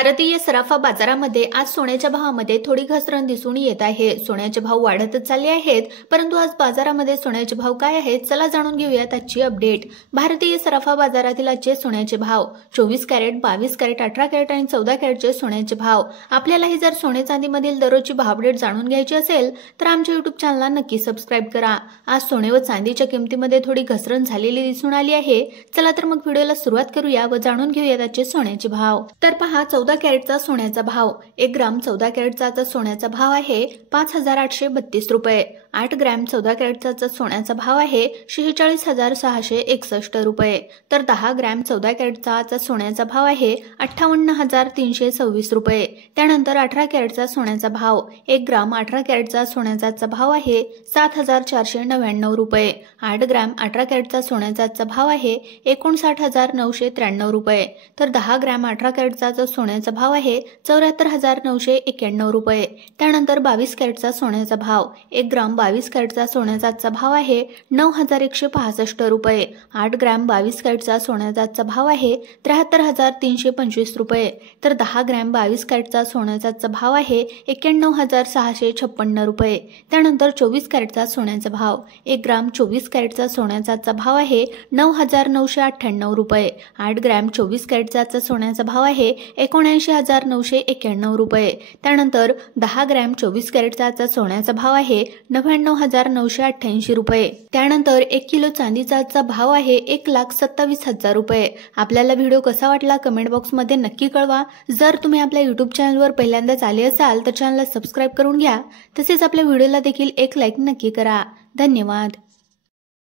भारतीय सराफा बाजारामध्ये आज सोन्याच्या भावामध्ये थोडी घसरण दिसून येत आहे। सोन्याचे भाव वाढतच चालले आहेत, परंतु आज बाजारामध्ये सोन्याचे भाव काय आहेत चला जाणून घेऊयात आजची अपडेट। भारतीय सराफा बाजारातील आजचे सोन्याचे भाव 24 कॅरेट, 22 कॅरेट, 18 कॅरेट आणि 14 कॅरेटचे सोन्याचे भाव। आपल्यालाही जर सोने चांदीमधील दररोजची भाव अपडेट जाणून घ्यायची असेल तर आमच्या YouTube चॅनलला नक्की सबस्क्राइब करा। आज सोने व चांदीच्या किमतीमध्ये थोडी घसरण झालेली दिसून आली आहे। चला तर मग व्हिडिओला सुरुवात करूया व जाणून घेऊयात आजचे सोन्याचे भाव। तर पहा 14 कॅरेटचा सोन्याचा भाव 1 ग्राम 14 कॅरेटचा सोन्याचा भाव आहे 5832 रुपये। 8 ग्रॅम 14 कॅरेटचा सोन्याचा भाव आहे 46661 रुपये। तर 10 ग्रॅम 14 कॅरेटचा सोन्याचा भाव आहे 58326 रुपये। त्यानंतर 18 कॅरेटचा सोन्याचा भाव 1 ग्राम 18 कॅरेटचा सोन्याचा भाव आहे 7499 रुपये। 8 ग्रॅम 18 कॅरेटचा सोन्याचा भाव आहे 59993 रुपये। तर 10 ग्रॅम 18 कॅरेटचा सोन्याचा भाव आहे 74991 रुपये। त्यानंतर 22 कॅरेटचा सोन्याचा भाव 1 ग्राम 22 कॅरेटचा सोन्याचा भाव आहे 9165 रुपये। 8 ग्रॅम 22 कॅरेटचा सोन्याचा भाव आहे 73325 रुपये। तर 10 ग्रॅम 22 कॅरेटचा सोन्याचा भाव आहे 91656 रुपये। त्यानंतर 24 कॅरेटचा सोन्याचा भाव 1 ग्राम 24 कॅरेटचा सोन्याचा भाव आहे 9998 रुपये। 8 ग्रॅम 24 कॅरेटचा सोन्याचा भाव आहे 79991 रुपये। त्यानंतर 10 ग्रॅम 24 कॅरेटचा सोन्याचा भाव आहे 99988 रुपये। त्यानंतर 1 किलो चांदीचा भाव आहे 1,27,000 रुपये। आपल्याला व्हिडिओ कसा वाटला कमेंट बॉक्स मध्ये नक्की कळवा। जर तुम्ही आपल्या YouTube चॅनलवर पहिल्यांदाच आले असाल तर चॅनलला सबस्क्राइब करून घ्या। तसेच आपल्या व्हिडिओला देखील एक लाईक नक्की करा। धन्यवाद।